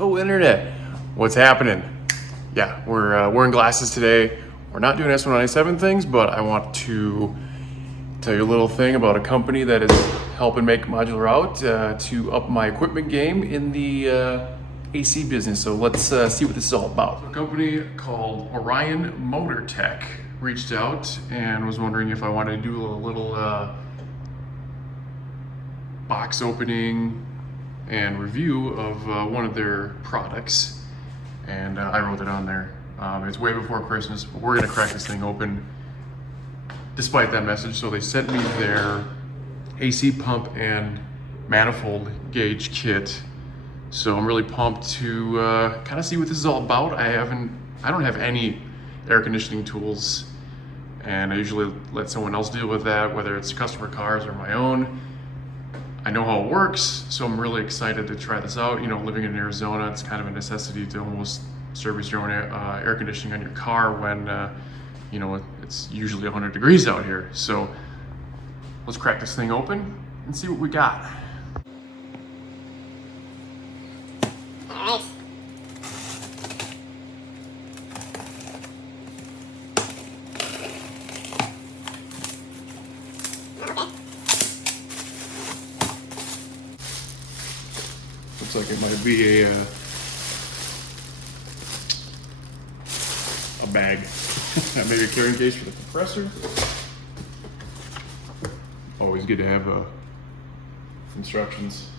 Oh, internet, what's happening? Yeah, we're wearing glasses today. We're not doing S197 things, but I want to tell you a little thing about a company that is helping make modular out to up my equipment game in the AC business. So let's see what this is all about. A company called Orion Motor Tech reached out and was wondering if I wanted to do a little box opening and review of one of their products, and I wrote it on there. It's way before Christmas, but we're gonna crack this thing open despite that message. So they sent me their AC pump and manifold gauge kit. So I'm really pumped to kind of see what this is all about. I don't have any air conditioning tools, and I usually let someone else deal with that, whether it's customer cars or my own. I know how it works, so I'm really excited to try this out. You know, living in Arizona, it's kind of a necessity to almost service your own air conditioning on your car when, you know, it's usually 100 degrees out here. So let's crack this thing open and see what we got. All right. Looks like it might be a bag. Maybe a carrying case for the compressor. Always good to have instructions.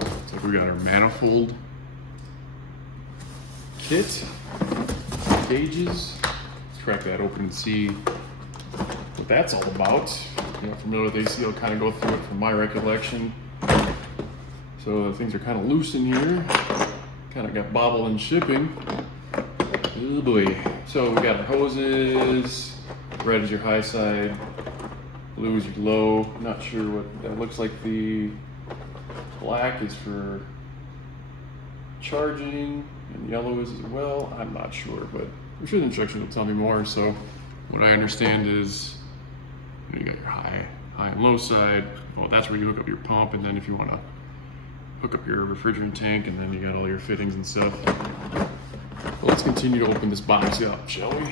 Looks like we got our manifold kit, gauges. Let's crack that open and see what that's all about. You know, familiar with AC, I'll kind of go through it from my recollection. So the things are kind of loose in here. Kind of got bobble and shipping. Oh boy. So we got our hoses. Red is your high side. Blue is your low. Not sure what that looks like. The black is for charging, and yellow is as well. I'm not sure, but I'm sure the instructions will tell me more. So what I understand is you got your high and low side. Well, that's where you hook up your pump, and then if you want to hook up your refrigerant tank, and then you got all your fittings and stuff. Well, let's continue to open this box up, shall we?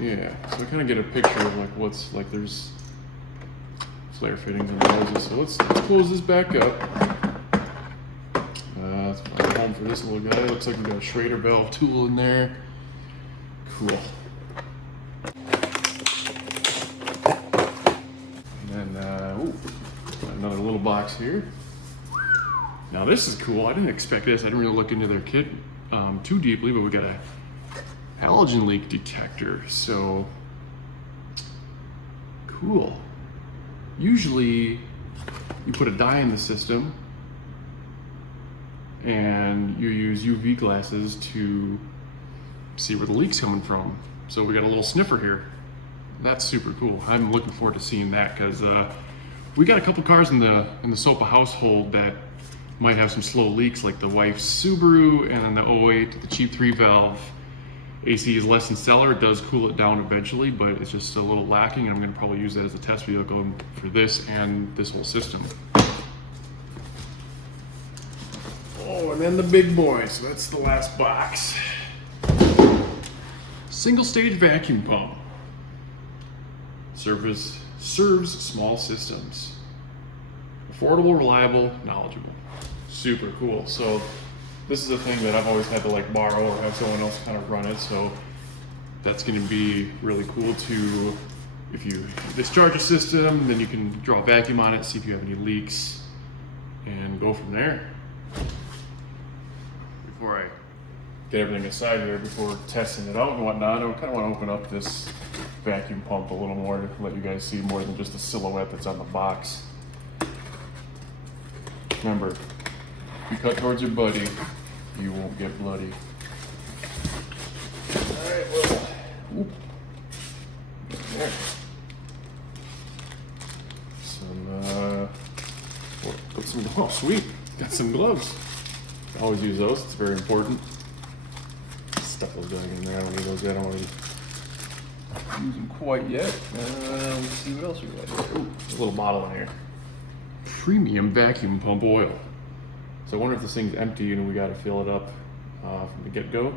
Yeah, so I kind of get a picture of like what's like, there's flare fittings and hoses. So let's close this back up. Let's find a home for this little guy. Looks like we got a Schrader valve tool in there. Cool. And then, another little box here. Now this is cool. I didn't expect this. I didn't really look into their kit too deeply, but we got a halogen leak detector. So cool. Usually you put a dye in the system and you use UV glasses to see where the leak's coming from. So we got a little sniffer here. That's super cool. I'm looking forward to seeing that, because we got a couple cars in the SOPA household that might have some slow leaks, like the wife's Subaru and then the 08, the cheap 3 valve. AC is less than stellar. It does cool it down eventually, but it's just a little lacking, and I'm going to probably use that as a test vehicle for this and this whole system. Oh, and then the big boy. So that's the last box. Single stage vacuum pump. Serves small systems. Affordable, reliable, knowledgeable. Super cool. So this is a thing that I've always had to like borrow or have someone else kind of run it. So that's going to be really cool to, if you discharge a system, then you can draw a vacuum on it, see if you have any leaks, and go from there. Before I get everything aside here, before testing it out and whatnot, I kind of want to open up this vacuum pump a little more to let you guys see more than just the silhouette that's on the box. Remember, if you cut towards your buddy, you won't get bloody. Alright, well, there. Oh sweet, got some gloves. I always use those, it's very important. Stuff those back in there, I don't need those yet, I don't want to using quite yet. Let's see what else we got here. Ooh, a little bottle in here. Premium vacuum pump oil. So I wonder if this thing's empty and we got to fill it up from the get-go.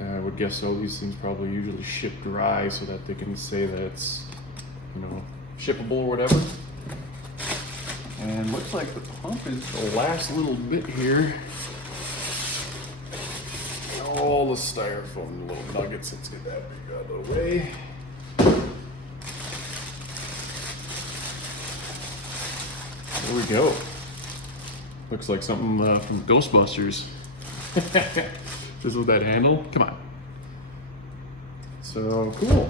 I would guess so. These things probably usually ship dry so that they can say that it's, you know, shippable or whatever. And looks like the pump is the last little bit here. All the styrofoam little nuggets. Let's get that big out of the way. There we go. Looks like something from Ghostbusters. This with that handle. Come on. So cool.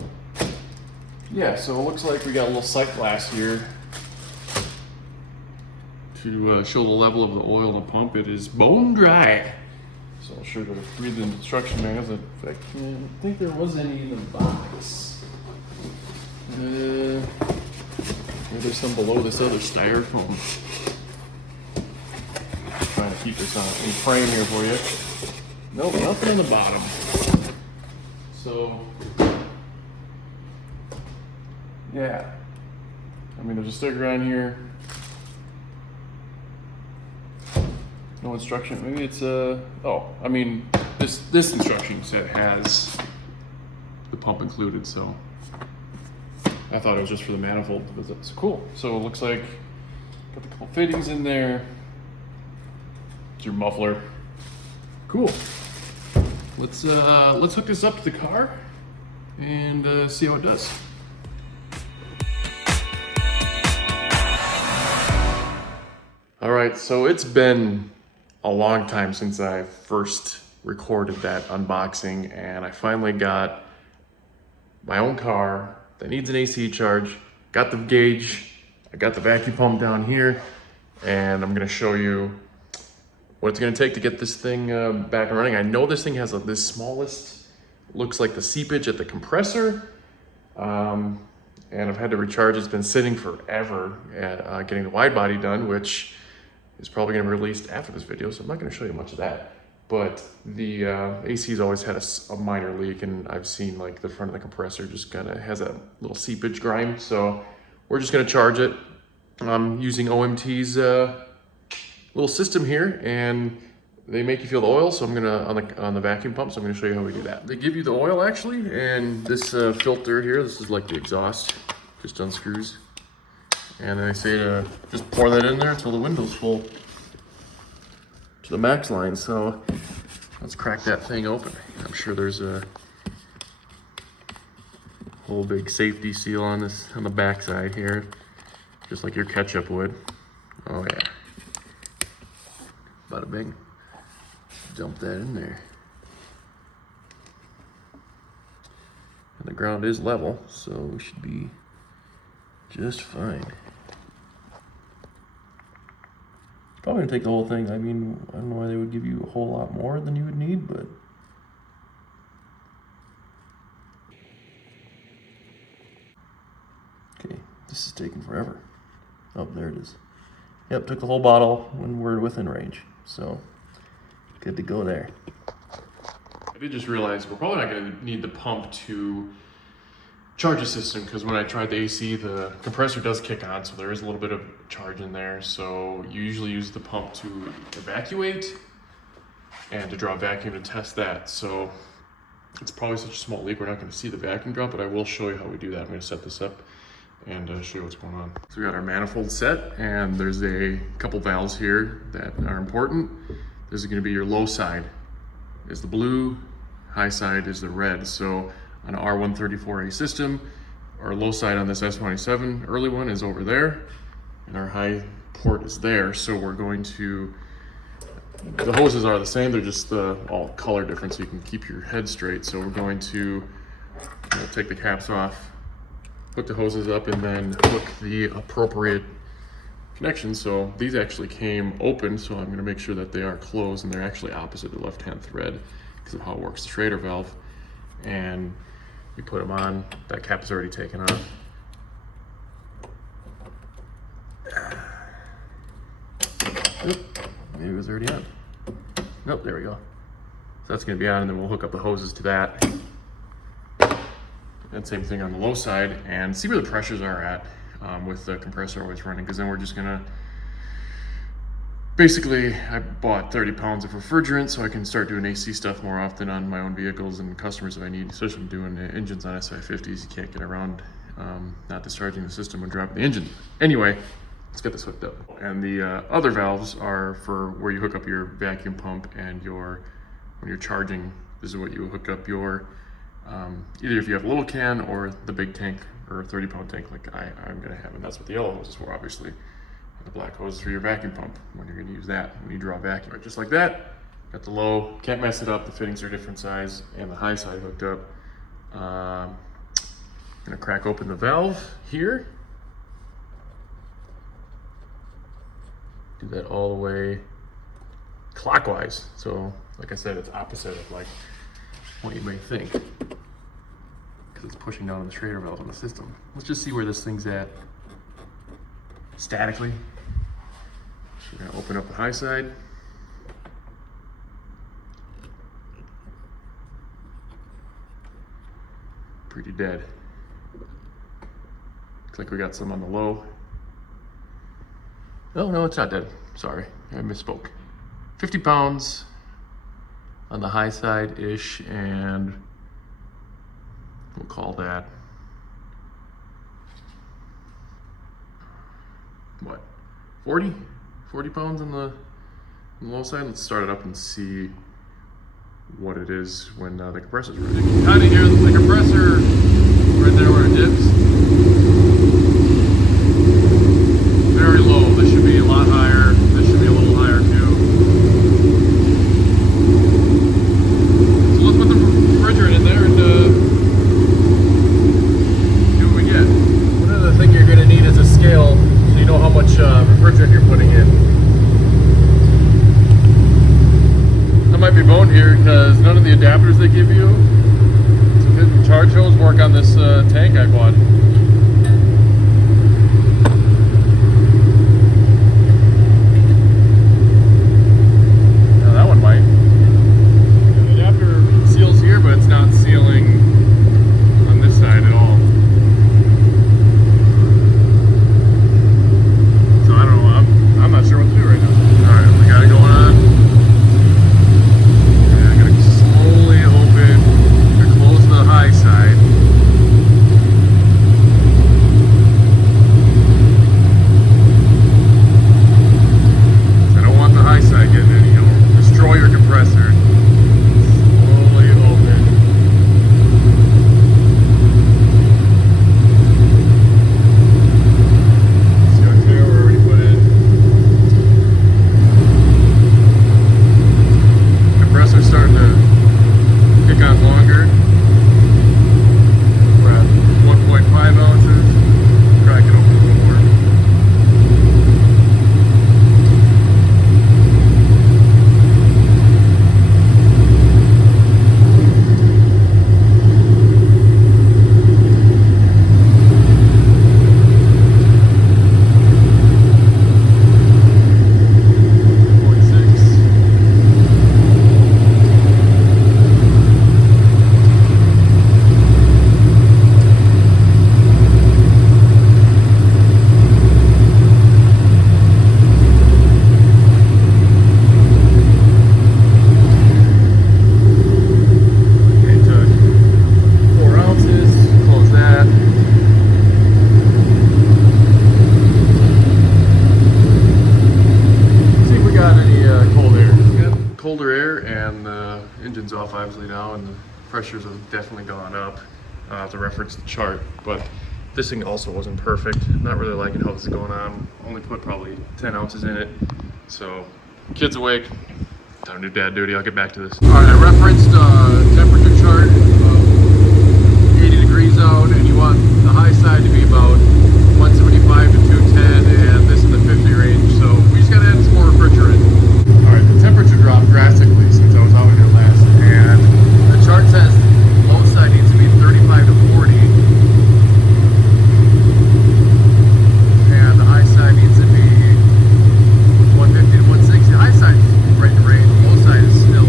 Yeah, so it looks like we got a little sight glass here to show the level of the oil in the pump. It is bone dry. So I'll show you the read the instruction manuals. In fact, I don't think there was any in the box. Maybe there's some below this other styrofoam. Trying to keep this on in frame here for you. Nope, nothing on the bottom. So, yeah. I mean, there's a sticker on here. No instruction. Maybe it's I mean, this instruction set has the pump included, so I thought it was just for the manifold. But it's cool. So it looks like got a couple fittings in there. It's your muffler. Cool. Let's hook this up to the car and see how it does. All right, so it's been a long time since I first recorded that unboxing, and I finally got my own car that needs an AC charge, got the gauge, I got the vacuum pump down here, and I'm gonna show you what it's gonna take to get this thing back and running. I know this thing has this smallest, looks like the seepage at the compressor, and I've had to recharge. It's been sitting forever at getting the wide body done, which is probably gonna be released after this video, so I'm not gonna show you much of that. But the AC's always had a minor leak, and I've seen like the front of the compressor just kinda has a little seepage grime. So we're just gonna charge it. I'm using OMT's little system here, and they make you feel the oil. So I'm gonna, on the vacuum pump, so I'm gonna show you how we do that. They give you the oil actually, and this filter here, this is like the exhaust, just unscrews. And then they say to just pour that in there until the window's full to the max line. So let's crack that thing open. I'm sure there's a whole big safety seal on this, on the back side here, just like your ketchup would. Oh yeah. Bada bing. Dump that in there. And the ground is level, so we should be just fine. Probably gonna take the whole thing. I mean, I don't know why they would give you a whole lot more than you would need, but okay, this is taking forever. Oh, there it is. Yep, took the whole bottle when we're within range, so good to go there. I did just realize we're probably not gonna need the pump to charge the system, because when I tried the AC, the compressor does kick on, so there is a little bit of charge in there. So you usually use the pump to evacuate and to draw vacuum to test that. So it's probably such a small leak, we're not gonna see the vacuum drop, but I will show you how we do that. I'm gonna set this up and show you what's going on. So we got our manifold set, and there's a couple valves here that are important. This is gonna be your low side is the blue, high side is the red. So on an R134A system, our low side on this S27 early one is over there, and our high port is there. So we're going to, the hoses are the same, they're just all color different, so you can keep your head straight. So we're going to take the caps off, hook the hoses up, and then hook the appropriate connections. So these actually came open, so I'm gonna make sure that they are closed, and they're actually opposite the left-hand thread because of how it works, the Schrader valve. And we put them on, that cap is already taken off. Oop, maybe it was already on. Nope, there we go. So that's gonna be on, and then we'll hook up the hoses to that. and same thing on the low side, and see where the pressures are at with the compressor always running, because then we're just gonna, basically, I bought 30 pounds of refrigerant so I can start doing AC stuff more often on my own vehicles and customers if I need, especially doing engines on SI50s. You can't get around not discharging the system when dropping the engine. Anyway, let's get this hooked up. And the other valves are for where you hook up your vacuum pump and when you're charging, this is what you hook up your, either if you have a little can or the big tank or a 30-pound tank like I'm gonna have, and that's what the yellow hose is for, obviously. And the black hose is for your vacuum pump when you're gonna use that, when you draw vacuum. Right, just like that, got the low, can't mess it up, the fittings are different size, and the high side hooked up. Gonna crack open the valve here. Do that all the way clockwise. So, like I said, it's opposite of like what you may think, because it's pushing down on the Schrader valve on the system. Let's just see where this thing's at statically. So we're gonna open up the high side. Pretty dead. Looks like we got some on the low. Oh, no, it's not dead. Sorry, I misspoke. 50 pounds on the high side-ish, and we'll call that, what, 40? 40 pounds on the low side? Let's start it up and see what it is when the compressor's running. You can kind of hear the compressor right there where it dips. Very low. This should be a lot higher. This should be a little higher too. So let's put the refrigerant in there and see what we get. One other thing you're going to need is a scale so you know how much refrigerant you're putting in. I might be boned here because none of the adapters they give you to fit the charge hose work on this tank I bought. Engine's off obviously now, and the pressures have definitely gone up to reference the chart, but this thing also wasn't perfect. Not really liking how this is going on. Only put probably 10 ounces in it. So kid's awake, time to do dad duty. I'll get back to this. All right, I referenced temperature chart of 80 degrees out, and you want the high side to be about 175 to 210, and this in the 50 range. So we just gotta add some more refrigerant. All right, the temperature dropped drastically since I was out here last, and the chart says low side needs to be 35 to 40, and the high side needs to be 150 to 160. The high side is right in the range. The low side is still,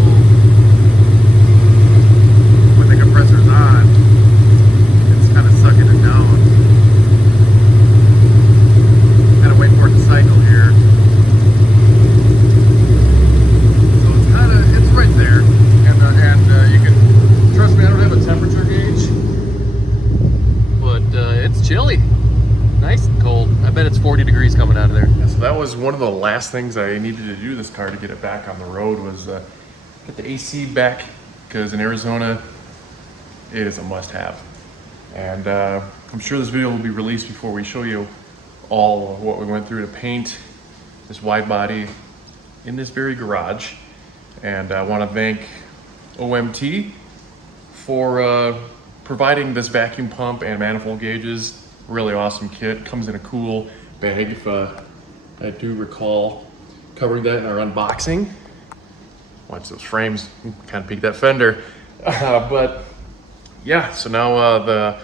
when 40 degrees coming out of there. So that was one of the last things I needed to do this car to get it back on the road was get the AC back, because in Arizona, it is a must-have. And I'm sure this video will be released before we show you all of what we went through to paint this wide body in this very garage. And I want to thank OMT for providing this vacuum pump and manifold gauges. Really awesome kit. Comes in a cool bag, if I do recall covering that in our unboxing. Watch those frames, kind of peek that fender. But yeah, so now the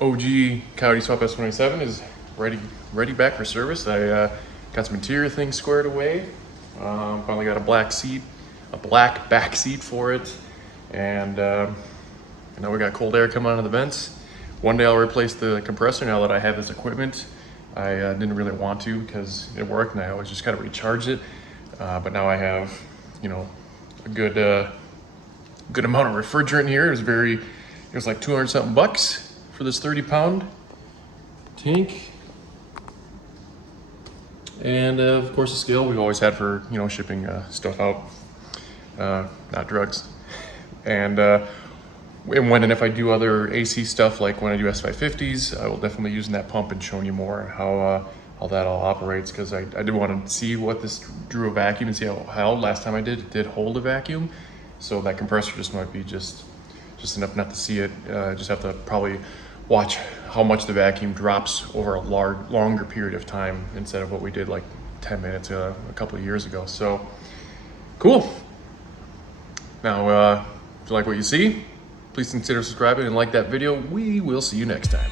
OG Coyote Swapped S27 is ready back for service. I got some interior things squared away. Finally got a black back seat for it, and now we got cold air coming out of the vents. One day I'll replace the compressor now that I have this equipment. I didn't really want to because it worked and I always just kind of recharged it. But now I have, you know, a good amount of refrigerant here. It was like 200 something bucks for this 30-pound tank. And of course the scale we've always had for, you know, shipping stuff out, not drugs. And when and if I do other AC stuff, like when I do S550s, I will definitely be using that pump and showing you more how that all operates, because I did want to see what this drew a vacuum and see how last time I did hold a vacuum. So that compressor just might be just enough not to see it. Just have to probably watch how much the vacuum drops over a longer period of time instead of what we did like 10 minutes a couple of years ago. So cool. Now, if you like what you see, please consider subscribing and like that video. We will see you next time.